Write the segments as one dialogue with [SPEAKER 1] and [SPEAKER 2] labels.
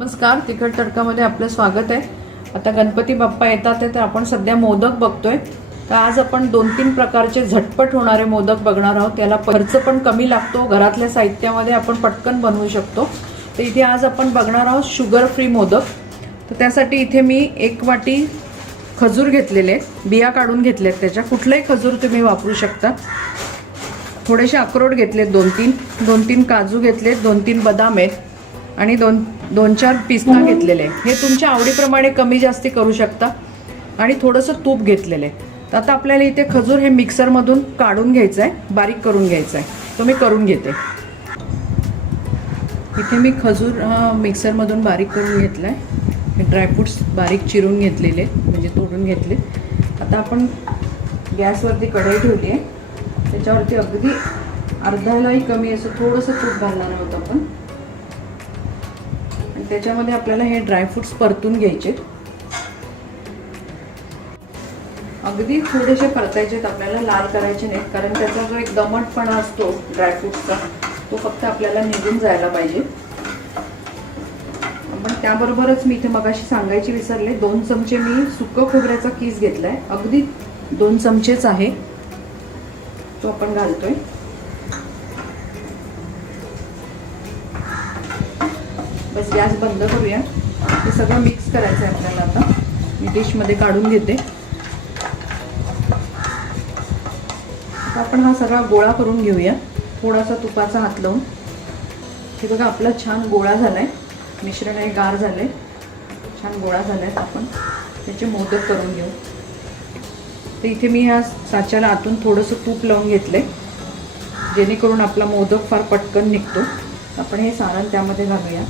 [SPEAKER 1] नमस्कार तिखट तडकामध्ये आपलं स्वागत आहे. आता गणपती बाप्पा येतात तर आपण सध्या मोदक बघतोय. तर आज आपण दोन तीन प्रकारचे झटपट होणारे मोदक बघणार आहोत. त्याला खर्च पण कमी लागतो घरातल्या साहित्यामध्ये आपण पटकन बनवू शकतो. तर इथे आज आपण बघणार आहोत शुगर फ्री मोदक. तर त्यासाठी इथे मी एक वाटी खजूर घेतलेले बिया काढून घेतलेत त्याच्या. कुठलाही खजूर तुम्ही वापरू शकता. थोडेसे अक्रोड घेतलेत दोन तीन दोन तीन काजू घेतलेत. दोन तीन बदाम आहेत. आणि दोन दोन चार पिस्ता घेतलेले. आहे. हे तुमच्या आवडीप्रमाणे कमी जास्ती करू शकता. आणि थोडंसं तूप घेतलेलं. आहे तर आता आपल्याला इथे खजूर हे मिक्सरमधून काढून घ्यायचं आहे बारीक करून घ्यायचं आहे तो मी करून घेते. इथे मी खजूर हा मिक्सरमधून बारीक करून घेतला आहे हे ड्रायफ्रुट्स बारीक चिरून घेतलेले म्हणजे तोडून घेतले. आता आपण गॅसवरती कढई ठेवली आहे त्याच्यावरती अगदी अर्ध्यालाही कमी असं थोडंसं तूप घालणार आहोत आपण. त्याच्यामध्ये आपल्याला हे ड्रायफ्रुट्स परतून घ्यायचे. अगदी थोडेसे परतायचे आपल्याला लाल करायचे नाहीत कारण त्याचा जो एक दमटपणा असतो ड्रायफ्रुट्सचा तो फक्त आपल्याला निघून जायला पाहिजे. पण त्याबरोबरच मी इथे मगाशी सांगायची विसरले दोन चमचे मी सुकं खोबऱ्याचा किस घेतलाय. अगदी दोन चमचेच आहे. तो आपण घालतोय. गॅस गॅस बंद करूया. हे सगळं मिक्स करायचं आहे आपल्याला आता. मी डिशमध्ये काढून घेते. आता आपण हा सगळा गोळा करून घेऊया. थोडासा तुपाचा हात लावून. हे बघा आपला छान गोळा झालाय. मिश्रण हे गार झालंय. छान गोळा झालाय आपण. त्याचे मोदक करून घेऊ. तर इथे मी ह्या साच्याला आतून थोडंसं तूप लावून घेतलंय. जेणेकरून आपला मोदक फार पटकन निघतो. आपण हे सारण त्यामध्ये घालूया.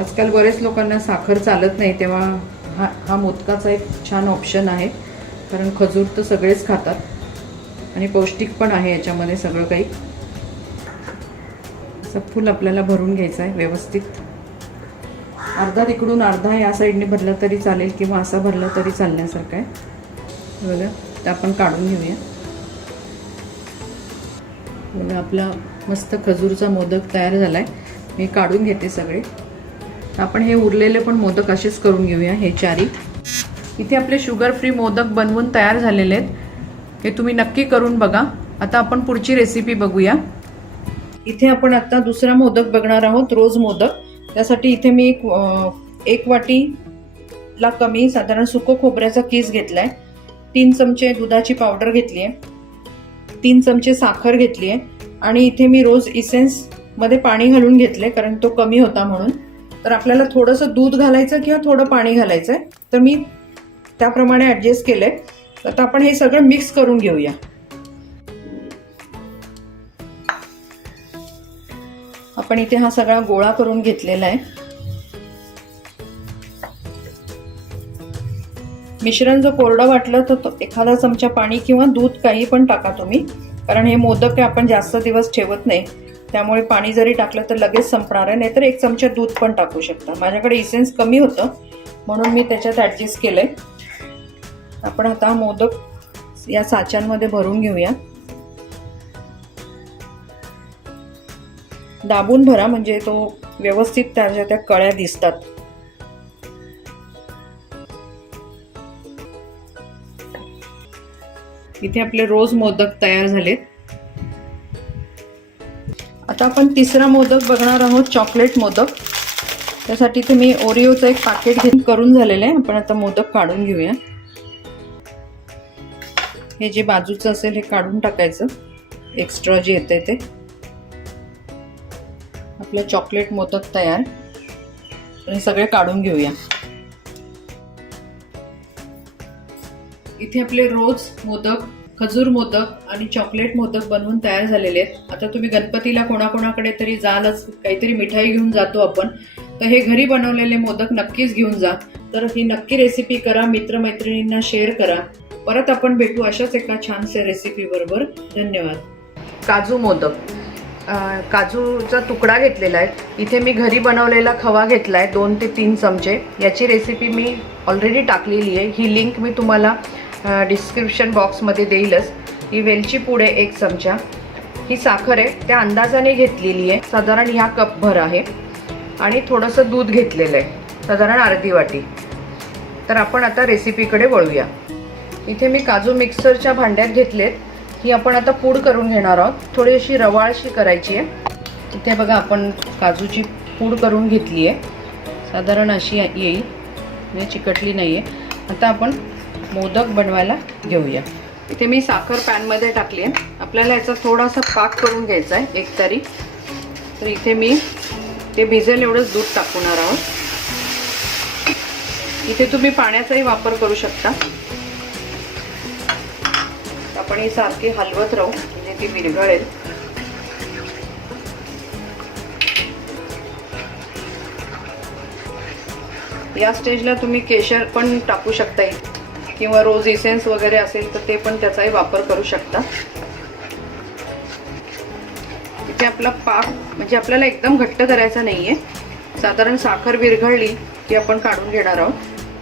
[SPEAKER 1] आजकाल बरेच लोकांना साखर चालत नाही तेव्हा हा हा मोदकाचा एक छान ऑप्शन आहे. कारण खजूर तर सगळेच खातात. आणि पौष्टिक पण आहे याच्यामध्ये सगळं काही. असं फुल आपल्याला भरून घ्यायचं आहे व्यवस्थित. अर्धा तिकडून अर्धा या साईडने भरला तरी चालेल किंवा असा भरला तरी चालण्यासारखं आहे. बघा ते आपण काढून घेऊया. बघा आपला मस्त खजूरचा मोदक तयार झाला आहे मी काढून घेते सगळे. आपण हे उरलेले पण मोदक असेच करून घेऊया हे चारी इथे आपले शुगर फ्री मोदक बनवून तयार झालेले आहेत. हे तुम्ही नक्की करून बघा. आता आपण पुढची रेसिपी बघूया. इथे आपण आता दुसरा मोदक बघणार आहोत रोज मोदक. त्यासाठी इथे मी एक एक वाटीला कमी साधारण सुको खोबऱ्याचा किस घेतलाय. तीन चमचे दुधाची पावडर घेतली आहे. तीन चमचे साखर घेतली आहे. आणि इथे मी रोज इसेन्समध्ये पाणी घालून घेतले कारण तो कमी होता म्हणून. तर आपल्याला थोडंसं दूध घालायचं किंवा थोडं पाणी घालायचं आहे तर मी त्याप्रमाणे ॲडजस्ट केलं आहे आता आपण हे सगळं मिक्स करून घेऊया. आपण इथे हा सगळा गोळा करून घेतलेला आहे. मिश्रण जर कोरडं वाटलं तर एखादा चमचा पाणी किंवा दूध काही पण टाका तुम्ही. कारण हे मोदक आपण जास्त दिवस ठेवत नाही. त्यामुळे पाणी जरी टाकलं तर लगेच संपणार आहे नाहीतर एक चमचा दूध पण टाकू शकता. माझ्याकडे इसेन्स कमी होतं म्हणून मी त्याच्यात ॲडजस्ट केलंय. आपण आता मोदक या साच्यांमध्ये भरून घेऊया. दाबून भरा म्हणजे तो व्यवस्थित त्याच्या त्या कळ्या दिसतात. इथे आपले रोज मोदक तयार झालेत. आता आपण तिसरा मोदक बघणार आहोत चॉकलेट मोदक. त्यासाठी इथे मी ओरिओचं एक पाकिट घेऊन करून झालेलं आहे. आपण आता मोदक काढून घेऊया. हे जे बाजूचं असेल हे काढून टाकायचं. एक्स्ट्रा जे येते ते. आपलं चॉकलेट मोदक तयार. हे सगळे काढून घेऊया. इथे आपले रोज मोदक खजूर मोदक आणि चॉकलेट मोदक बनवून तयार झालेले आहेत. आता तुम्ही गणपतीला कोणाकोणाकडे तरी जालच काहीतरी मिठाई घेऊन जातो आपण. तर हे घरी बनवलेले मोदक नक्कीच घेऊन जा. तर ही नक्की रेसिपी करा मित्रमैत्रिणींना शेअर करा. परत आपण भेटू अशाच एका छानशा रेसिपी बरोबर. धन्यवाद. काजू मोदक. काजूचा तुकडा घेतलेला आहे. इथे मी घरी बनवलेला खवा घेतला आहे दोन ते तीन चमचे. याची रेसिपी मी ऑलरेडी टाकलेली आहे. ही लिंक मी तुम्हाला डिस्क्रिप्शन बॉक्समध्ये देईलच. ही वेलची पूड आहे एक चमचा. ही साखर आहे त्या अंदाजाने घेतलेली आहे. साधारण ह्या कपभर आहे. आणि थोडंसं दूध घेतलेलं आहे. साधारण अर्धी वाटी. तर आपण आता रेसिपीकडे वळूया. इथे मी काजू मिक्सरच्या भांड्यात घेतलेत. ही आपण आता पूड करून घेणार आहोत. थोडी अशी रवाळशी करायची आहे. इथे बघा आपण काजूची पूड करून घेतली आहे. साधारण अशी येईल. म्हणजे चिकटली नाही आहे आता आपण मोदक बनवायला घेऊया. इथे मी साखर पॅनमध्ये टाकली आहे. आपल्याला याचा थोडासा पाक करून घ्यायचा आहे एक तरी. तर इथे मी ते भिजेल एवढंच दूध टाकणार आहोत. इथे तुम्ही पाण्याचाही वापर करू शकता. आपण ही सारखी हलवत राहू म्हणजे ती विरघळेल. या स्टेजला तुम्ही केशर पण टाकू शकता किंवा रोज इसेन्स वगैरे असेल तर ते पण त्याचाही वापर करू शकता. इथे आपला पाक म्हणजे आपल्याला एकदम घट्ट करायचा नाहीये. साधारण साखर विरघळली की आपण काढून घेणार आहोत.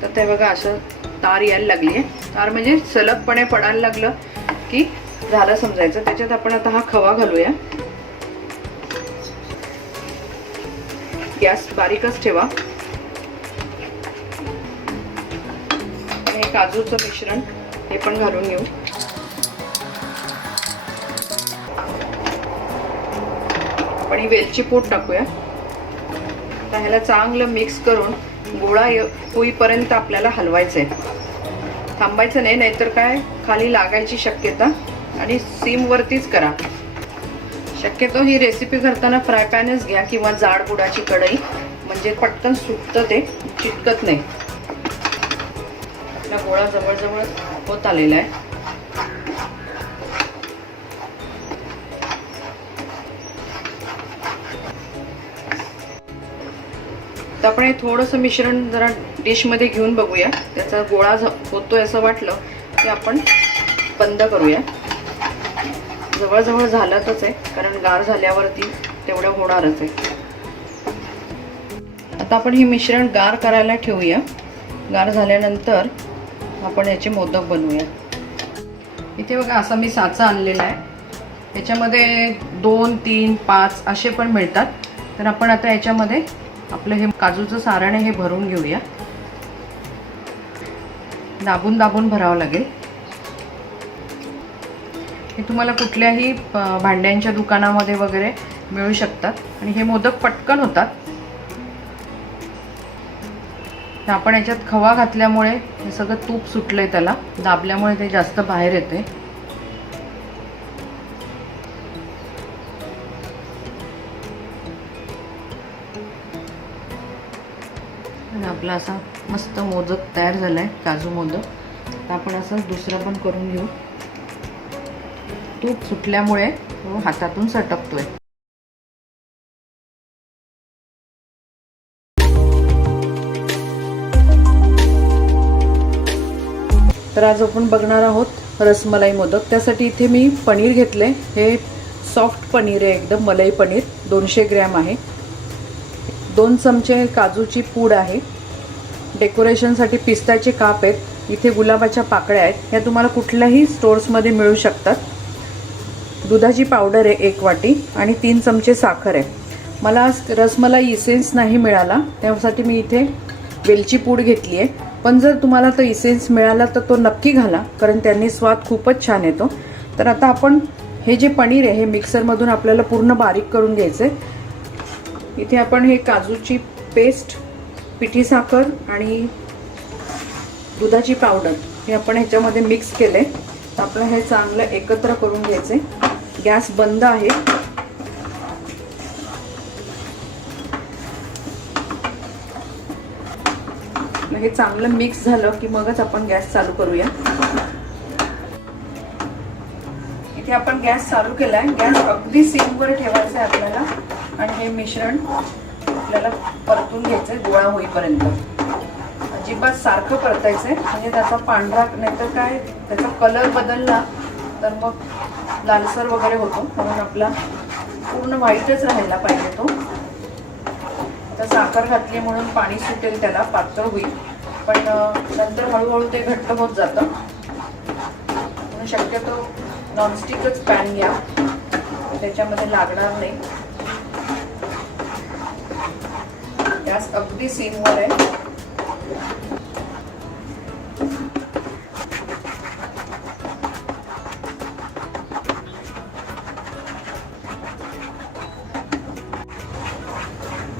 [SPEAKER 1] तर ते बघा असं तार यायला लागली आहे तार म्हणजे सलगपणे पडायला लागलं की झालं समजायचं. त्याच्यात आपण आता हा खवा घालूया. गॅस बारीकच ठेवा. काजूचं मिश्रण हे पण घालून घेऊ. आपण ही वेलची पूड टाकूया. तर ह्याला चांगलं मिक्स करून गोळा होईपर्यंत आपल्याला हलवायचं आहे थांबायचं नाही नाहीतर काय? खाली लागायची शक्यता आणि सीमवरतीच करा. शक्यतो ही रेसिपी करताना फ्राय पॅनच घ्या किंवा जाड बुडाची कढई. म्हणजे पटकन सुटतं ते चिटकत नाही. आपला गोळा जवळजवळ होत आलेला आहे. तर आपण हे थोडंसं मिश्रण जरा डिशमध्ये घेऊन बघूया. त्याचा गोळा होतोय असं वाटलं की आपण बंद करूया. जवळजवळ झालंच आहे कारण गार झाल्यावरती तेवढं होणारच आहे. आता आपण हे मिश्रण गार करायला ठेवूया. गार झाल्यानंतर आपण याचे मोदक बनवूया इथे बघा असा मी साचा आणलेला आहे. याच्यामध्ये दोन तीन पाच असे पण मिळतात. तर आपण आता याच्यामध्ये आपलं हे काजूचं सारण हे भरून घेऊया. दाबून दाबून भरावं लागेल. हे तुम्हाला कुठल्याही भांड्यांच्या दुकानामध्ये वगैरे मिळू शकतात. आणि हे मोदक पटकन होतात. आपण याच्यात खवा घातल्यामुळे हे सगळं तूप सुटलंय त्याला. दाबल्यामुळे ते जास्त बाहेर येते आणि आपला असा मस्त मोदक तयार झालाय काजू मोदक. आपण असं दुसरं पण करून घेऊ. तूप सुटल्यामुळे तो हातातून सटकतोय. तर आज आपण बघणार आहोत रसमलाई मोदक. त्यासाठी इथे मी पनीर घेतले हे सॉफ्ट पनीर आहे एकदम मलाई पनीर. दोनशे ग्रॅम आहे. दोन चमचे काजूची पूड आहे. डेकोरेशनसाठी पिस्ताचे काप आहेत. इथे गुलाबाच्या पाकळ्या आहेत. ह्या तुम्हाला कुठल्याही स्टोर्समध्ये मिळू शकतात. दुधाची पावडर आहे एक वाटी आणि तीन चमचे साखर आहे. मला रसमलाई इसेन्स नाही मिळाला. त्यासाठी मी इथे वेलची पूड घेतली आहे पण जर तुम्हाला तो इसेन्स मिळाला तर तो नक्की घाला कारण त्यांनी स्वाद खूपच छान येतो. तर आता आपण हे जे पनीर आहे हे मिक्सरमधून आपल्याला पूर्ण बारीक करून घ्यायचं आहे इथे आपण हे काजूची पेस्ट पिठी साखर आणि दुधाची पावडर हे आपण ह्याच्यामध्ये मिक्स केले तर आपलं हे चांगलं एकत्र करून घ्यायचे गॅस बंद आहे. हे चांगलं मिक्स झालं की मगच आपण गॅस चालू करूया. इथे आपण गॅस चालू केलाय. गॅस अगदी सिमवर ठेवायचा आहे आपल्याला. आणि हे मिश्रण आपल्याला परतून घ्यायचंय गोळा होईपर्यंत. अजिबात सारखं परतायचंय. म्हणजे त्याचा पांढरा नाहीतर काय त्याचा कलर बदलला तर मग लालसर वगैरे होतो. म्हणून आपला पूर्ण व्हाईटच राहायला पाहिजे तो. आता साखर घातली म्हणून पाणी सुटेल त्याला पातळ होईल. पण नंतर हळूहळू ते घट्ट होत जातं. म्हणून शक्यतो नॉनस्टिकच पॅन घ्या. त्याच्यामध्ये लागणार नाही. गॅस अगदी सीमवर आहे.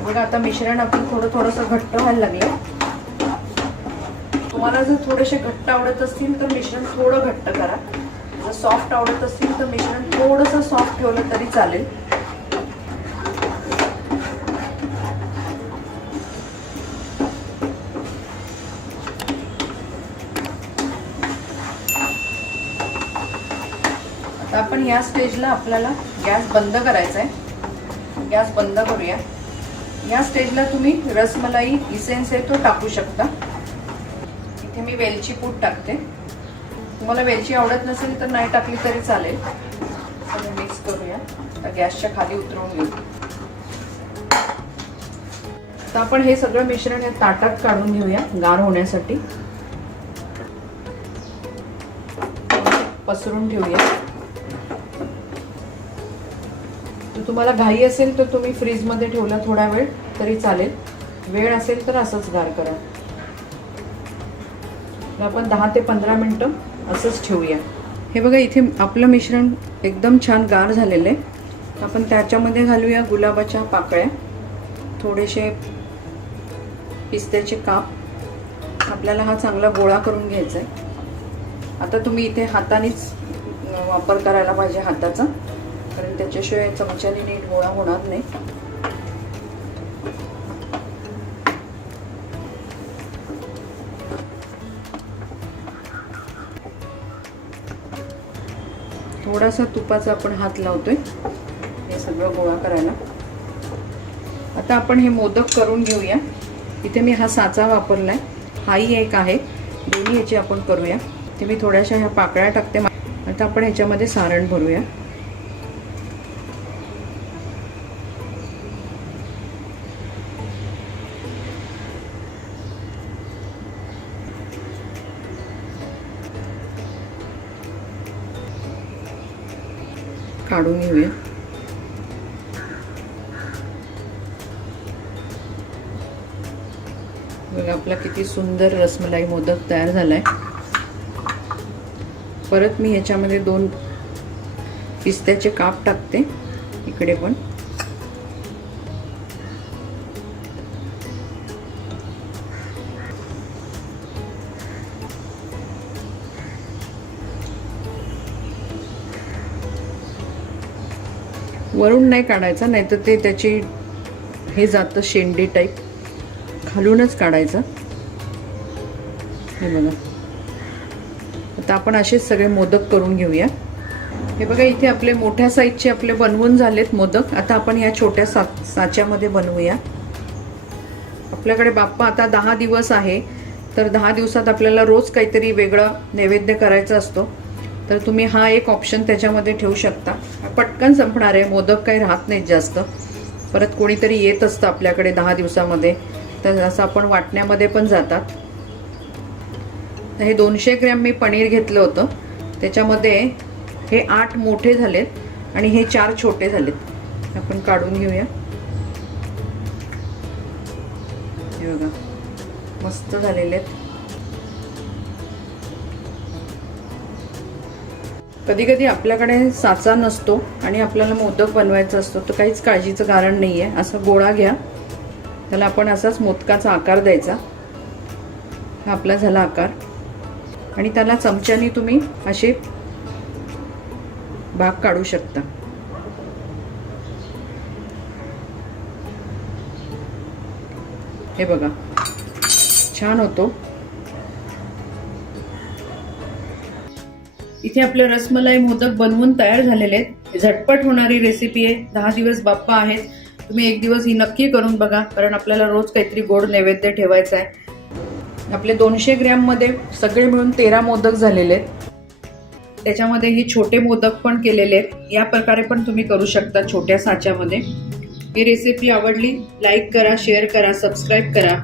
[SPEAKER 1] बघा आता मिश्रण आपण थोडं थोडंसं घट्ट व्हायला लागलं तुम्हाला जर थोडेसे घट्ट आवडत असतील तर मिश्रण थोडं घट्ट करा. जर सॉफ्ट आवडत असतील तर मिश्रण थोडंसं सॉफ्ट ठेवलं तरी चालेल. आता आपण या स्टेजला आपल्याला गॅस बंद करायचा आहे गॅस बंद करूया. या स्टेजला तुम्ही रसमलाई इसेन्स आहे तो टाकू शकता. इथे मी वेलची पूड टाकते. तुम्हाला वेलची आवडत नसेल तर नाही टाकली तरी चालेल. मिक्स करूया. आता गॅसच्या खाली उतरवून घेऊ. तर आपण हे सगळं मिश्रण या ताटात काढून घेऊया गार होण्यासाठी. पसरून ठेवूया. तर तुम्हाला घाई असेल तर तुम्ही फ्रीजमध्ये ठेवला थोडा वेळ तरी चालेल. वेळ असेल तर असंच गार करा. आपण दहा ते पंधरा मिनटं असंच ठेवूया. हे बघा इथे आपलं मिश्रण एकदम छान गार झालेलं आहे. आपण त्याच्यामध्ये घालूया गुलाबाच्या पाकळ्या. थोडेसे पिस्त्याचे काप. आपल्याला हा चांगला गोळा करून घ्यायचा आहे. आता तुम्ही इथे हातानेच वापर करायला पाहिजे हाताचा. कारण त्याच्याशिवाय चमच्याने नीट गोळा होणार नाही. थोडासा तुपाचा आपण हात लावतोय. हे सगळं गोळा करायला. आता आपण हे मोदक करून घेऊया. इथे मी हा साचा वापरलाय. हाही एक आहे. दोन्ही याची आपण करूया. ते मी थोड्याशा ह्या पाकळ्या टाकते. आता आपण ह्याच्यामध्ये सारण भरूया. काढून घेऊया. बघा आपला किती सुंदर रसमलाई मोदक तयार झालाय. परत मी ह्याच्यामध्ये दोन पिस्त्याचे काप टाकते इकडे पण. वरून नाही काढायचा नाही तर ते त्याची हे जातं शेंडी टाईप खालूनच काढायचं. हे बघा. आता आपण असेच सगळे मोदक करून घेऊया. हे बघा इथे आपले मोठ्या साईजचे आपले बनवून झालेत मोदक. आता आपण या छोट्या सा साच्यामध्ये बनवूया. आपल्याकडे बाप्पा आता दहा दिवस आहे. तर दहा दिवसात आपल्याला रोज काहीतरी वेगळं नैवेद्य करायचा असतो. तर तुम्ही हा एक ऑप्शन त्याच्यामध्ये ठेवू शकता. पटकन संपणार आहे मोदक काही राहत नाहीत जास्त. परत कोणीतरी येत असतं आपल्याकडे दहा दिवसामध्ये. तर असं आपण वाटण्यामध्ये पण जातात. तर हे दोनशे ग्रॅम मी पनीर घेतलं होतं. त्याच्यामध्ये हे आठ मोठे झालेत आणि हे चार छोटे झालेत. आपण काढून घेऊया. हे बघा मस्त झालेले आहेत. कधी कधी आपल्याकडे साचा नसतो आणि आपल्याला मोदक बनवायचा असतो तर काहीच काळजीचं कारण नाही आहे असा गोळा घ्या. त्याला आपण असाच मोदकाचा आकार द्यायचा. हा आपला झाला आकार. आणि त्याला चमच्याने तुम्ही असे भाग काढू शकता. हे बघा. छान होतो. इथे आपले रसमलाई मोदक बनवून तयार झालेले आहेत. झटपट होणारी रेसिपी आहे. दहा दिवस बाप्पा आहेत. तुम्ही एक दिवस ही नक्की करून बघा कारण आपल्याला रोज काहीतरी गोड नैवेद्य ठेवायचा आहे. आपले दोनशे ग्रॅममध्ये सगळे मिळून तेरा मोदक झालेले आहेत. त्याच्यामध्ये ही छोटे मोदक पण केलेले आहेत. या प्रकारे पण तुम्ही करू शकता छोट्या साच्यामध्ये. ही रेसिपी आवडली लाईक करा शेअर करा सबस्क्राईब करा.